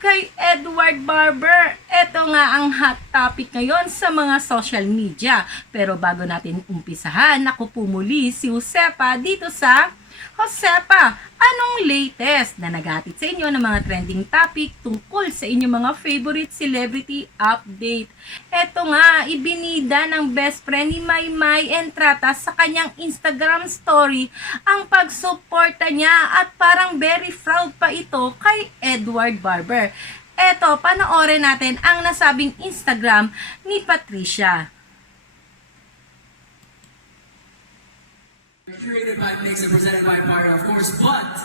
kay Edward Barber. Ito nga ang hot topic ngayon sa mga social media. Pero bago natin umpisahan, ako po muli si Josepa dito sa Josepa. Anong latest na nagatid sa inyo ng mga trending topic tungkol sa inyong mga favorite celebrity update? Ito nga, ibinida ng best friend ni Maymay Entrata sa kanyang Instagram story ang pagsuporta niya at parang very proud pa ito kay Edward Barber. Eto, panoorin natin ang nasabing Instagram ni Patricia. Curated by Mix and presented by Pyro, of course, but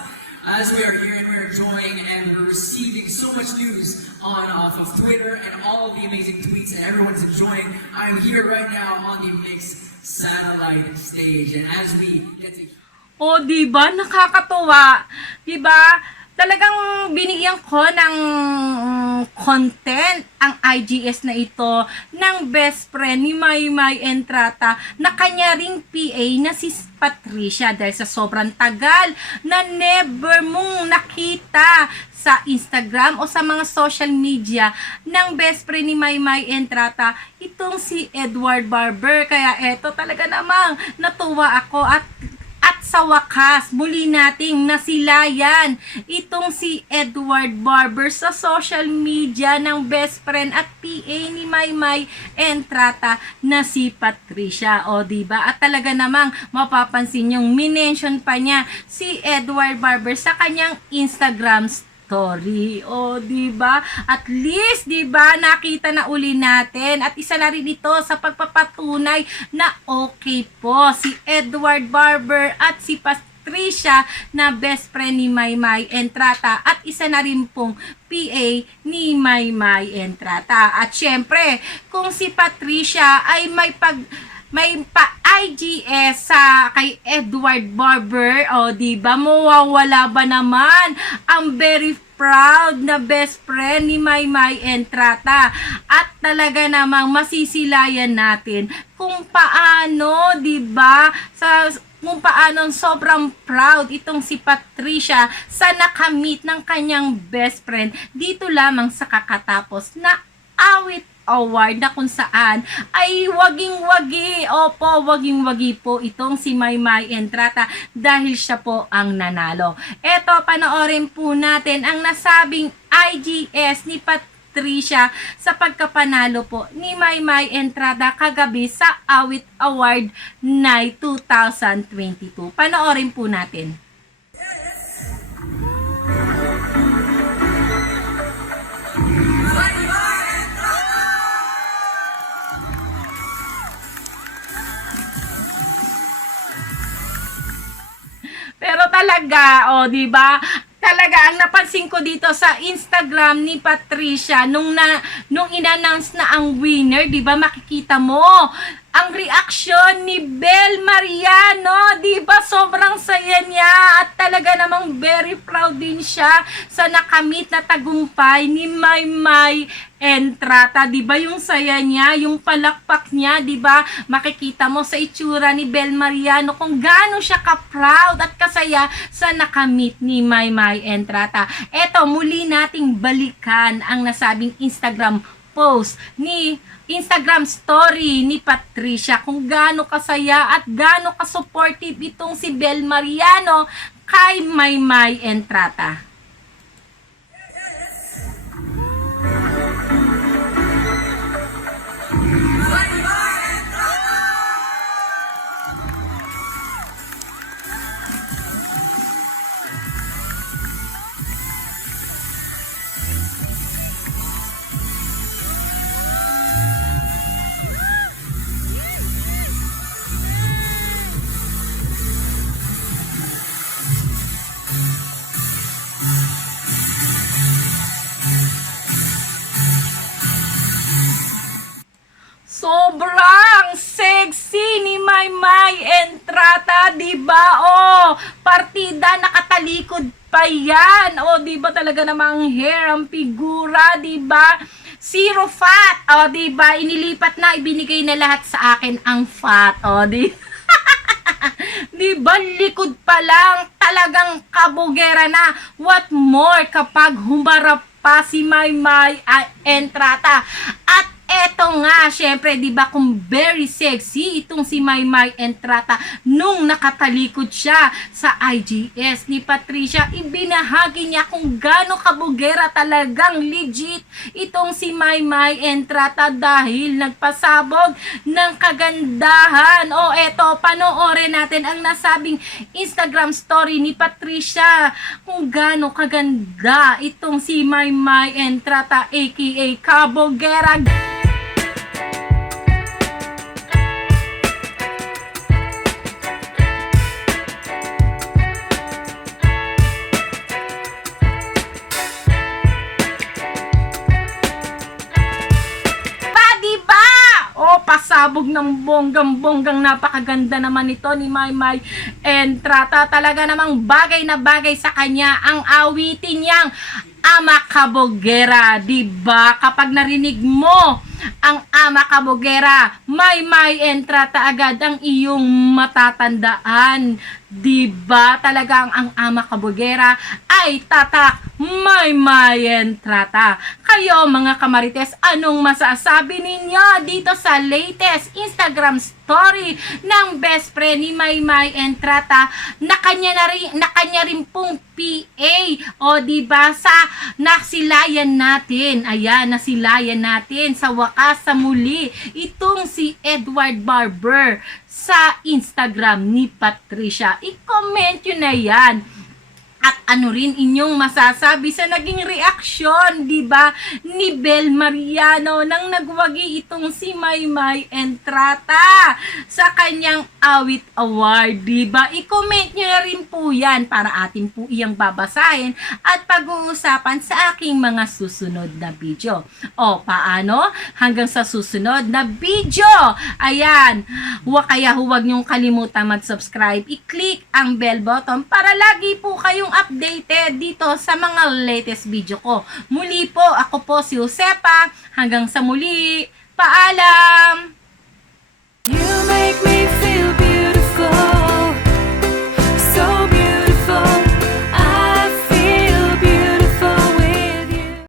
as we are here and we're enjoying and we're receiving so much news off of Twitter and all of the amazing tweets and everyone's enjoying, I'm here right now on the Mix satellite stage, and as we get to... O, diba? Nakakatuwa. Diba? Talagang binigyan ko ng content ang IGS na ito ng best friend ni Maymay Entrata na kanya ring PA na si Patricia dahil sa sobrang tagal na never mong nakita sa Instagram o sa mga social media ng best friend ni Maymay Entrata itong si Edward Barber. Kaya eto talaga namang natuwa ako at sa wakas, muli nating nasilayan itong si Edward Barber sa social media ng best friend at PA ni Maymay Entrata na si Patricia. O diba? At talaga namang mapapansin yung minention pa niya si Edward Barber sa kanyang Instagram story. O, diba? At least, diba, nakita na uli natin. At isa na rin ito sa pagpapatunay na okay po si Edward Barber at si Patricia na best friend ni Maymay Entrata at isa na rin pong PA ni Maymay Entrata. At syempre, kung si Patricia ay may pa-IGS sa kay Edward Barber, o diba, mawawala ba naman ang very proud na best friend ni Maymay Entrata? At talaga namang masisilayan natin kung paano, diba, kung paano sobrang proud itong si Patricia sa nakamit ng kanyang best friend dito lamang sa kakatapos na awit award na kung saan ay waging-wagi. Opo, waging-wagi po itong si Maymay Entrata dahil siya po ang nanalo. Eto, panoorin po natin ang nasabing IGS ni Patricia sa pagkapanalo po ni Maymay Entrata kagabi sa Awit Award Night 2022. Panoorin po natin. Pero talaga, o di ba? Talaga ang napansin ko dito sa Instagram ni Patricia nung in-announce na ang winner, di ba? Makikita mo ang reaction ni Bel Mariano, di ba? Sobrang saya niya at talaga namang very proud din siya sa nakamit na tagumpay ni Maymay Entrata, di ba? Yung saya niya, yung palakpak niya, di ba? Makikita mo sa itsura ni Bel Mariano kung gaano siya ka-proud at kasaya sa nakamit ni Maymay Entrata. Eto, muli nating balikan ang nasabing Instagram post ni Instagram story ni Patricia kung gaano kasaya at gaano ka-supportive itong si Bel Mariano kay Maymay Entrata. Sobrang sexy ni Maymay Entrata, di ba? Oh, partida nakatalikod pa yan. Oh, di ba talaga namang hair, ang figura, di ba? Zero fat. Oh, di ba? Inilipat na, ibinigay na lahat sa akin ang fat. Oh, di Di ba likod pa lang talagang kabugera na? What more kapag humarap pa si Maymay Entrata. At eto nga, syempre, di ba kung very sexy itong si Maymay Entrata nung nakatalikod siya sa IGS ni Patricia, ibinahagi niya kung gaano kabugera talagang legit itong si Maymay Entrata dahil nagpasabog ng kagandahan. O eto, panoorin natin ang nasabing Instagram story ni Patricia kung gaano kaganda itong si Maymay Entrata aka kabugera. Pasabog ng bonggang-bonggang, napakaganda naman ito ni Maymay Entrata. Talaga namang bagay na bagay sa kanya ang awitin niyang Ama Kabugera, diba? Kapag narinig mo ang Ama Kabugera, Maymay Entrata agad ang iyong matatandaan, diba? Talagang ang Ama Kabugera ay tatak Maymay Entrata. Kayo mga kamarites, anong masasabi ninyo dito sa latest Instagram story ng best friend ni Maymay Entrata na kanya rin pong PA, o diba, sa nasilayan natin, ayan, nasilayan natin sa wakas sa muli itong si Edward Barber sa Instagram ni Patricia. I-comment yun na yan. At ano rin inyong masasabi sa naging reaksyon, di ba, ni Bel Mariano nang nagwagi itong si Maymay Entrata sa kanyang awit award, di ba? I-comment nyo na rin po yan para atin po iyang babasahin at pag-uusapan sa aking mga susunod na video. O, paano? Hanggang sa susunod na video. Ayan, huwag nyong kalimutan mag-subscribe. I-click ang bell button para lagi po kayong updated dito sa mga latest video ko. Muli po, ako po si Josepa. Hanggang sa muli. Paalam!